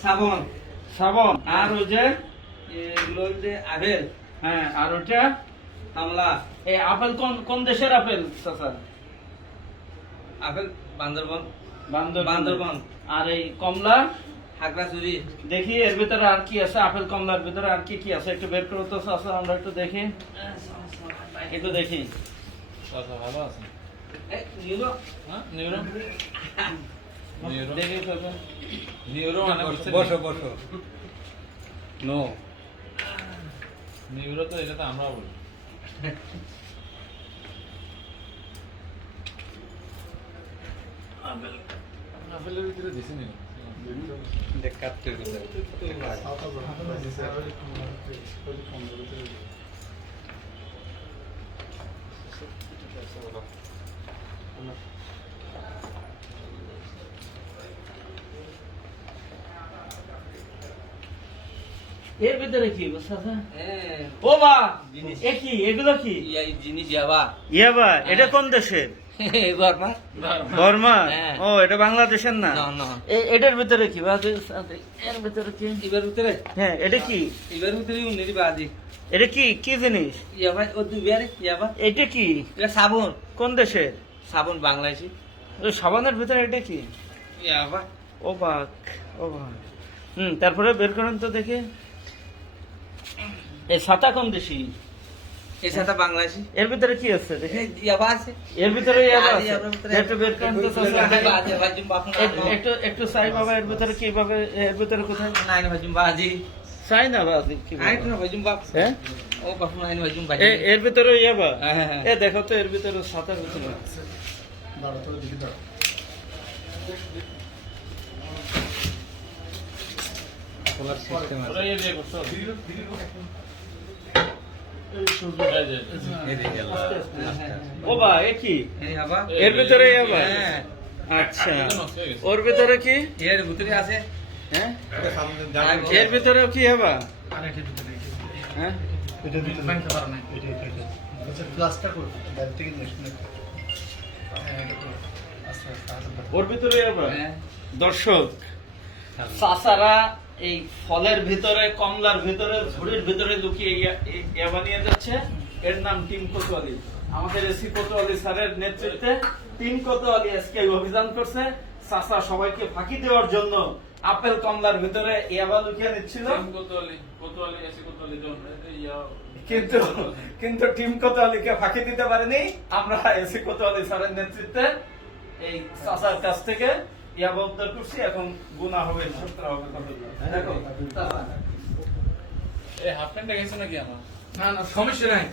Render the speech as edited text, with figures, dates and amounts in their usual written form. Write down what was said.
শ্রাবণ শ্রাবণ আর ওই যে এগুলো যে আপেল, হ্যাঁ আর ওইটা কমলা। এই আপেল কোন কোন দেশের আপেল চাচা? আপেল বান্দরবন। বান্দরবন। আর এই কমলা খাগড়াছড়ি। দেখি এর ভিতরে আর কি আছে, আপেল কমলার ভিতরে আর কি কি আছে একটু বের করো তো চাচা, আমরা একটু দেখি, একটু দেখি। চাচা ভালো আছে? এই নিউরো, হ্যাঁ নিউরো নিউরো দেখি চাচা। নিউরো মানে বুঝছেন? বসো বসো। নো নিউরো তো এটা তো আমরা বলি। আপেলের ভিতরে দিছি নি দেখ কাটতে গেছে। এর ভিতরে কি চাচা? হ্যাঁ, ও বা জিনিস। এ কি, এগুলো কি? এই জিনিস যাবা। ইয়াবা, এটা কোন দেশের? এবার না? বর্মা? হ্যাঁ। ও এটা বাংলাদেশের না? না, না। এটার ভিতরে কি এর ভিতরে কি? এবার ভিতরে, হ্যাঁ এটা কি? এবার ভিতরে উন্নতি বাজি। এটা কি কি জিনিস? ইয়াবা ও দুবিয়ারে ইয়াবা। এটা কি এটা সাবুন। কোন দেশের? সাবুন বাংলাদেশি। ওই সাবানের ভিতরে এটা কি? ইয়াবা। ও বাক, ও বাক। তারপরে বের করেন তো দেখে। এই ছাতা কোন দেশি? এর সাথে বাংলাদেশি। এর ভিতরে কি আছে দেখে? ইয়াবা আছে। এর ভিতরে ইয়াবা আর আছে? ইয়াবার ভিতরে- একটু বের করেন তো চাচা। বাজে ভাজুম বাপু না। একটু একটু চাই বাবা, এর ভিতরে কি পাবে? এর ভিতরে কোথায়? নাইন ভাজুম বাজি। চাই না বাবা, কি আই বাবা? তো ভাজুম বাপ। হ্যাঁ ও বাপু নাইন ভাজুম বাজি। এর ভিতরে ইয়াবা? হ্যাঁ, হ্যাঁ, হ্যাঁ। এ দেখো তো এর ভিতরে ছাতার ভিতরে। খোলার সিস্টেম আছে। ওরা এই যে করছো এই দেখে গেল। ও বা এ কি? এই আবা। এর ভিতরে ইয়াবা? হ্যাঁ। আচ্ছা, ওর ভিতরে কি? এর ভিতরে আছে। হ্যাঁ এর ভিতরেও কি হবা? হ্যাঁ ওর ভিতরে হবা? হ্যাঁ। দর্শক, চাচারা এই ফলের ভিতরে, কমলার ভিতরে, ঝুড়ির ভিতরে লুকিয়ে ইয়াবা নিয়ে যাচ্ছে। এর নাম টিম কোতোয়ালি। আমাদের এসি কোতোয়ালি স্যারের নেতৃত্বে টিম কোতোয়ালি আজকে এই অভিযান করছে। চাচা সবাইকে ফাঁকি দেওয়ার জন্য আপেল কমলার ভিতরে ইয়াবা লুকিয়ে নিচ্ছিল, কোতোয়ালি কোতোয়ালি এসে কোতোয়ালি জন ইয়া কিন্তু কিন্তু টিম কোতোয়ালিকে ফাঁকি দিতে পারেনি। আমরা এসি কোতোয়ালি স্যারের নেতৃত্বে এই চাচার কাছ থেকে ইয়াবা উদ্ধার করছি। এখন গুনাহ হবে, সূত্র হবে কতগুলো। দেখো চাচা। এই হাফ প্যান্টটা গেছে নাকি আমার? না না সমস্যা নাই।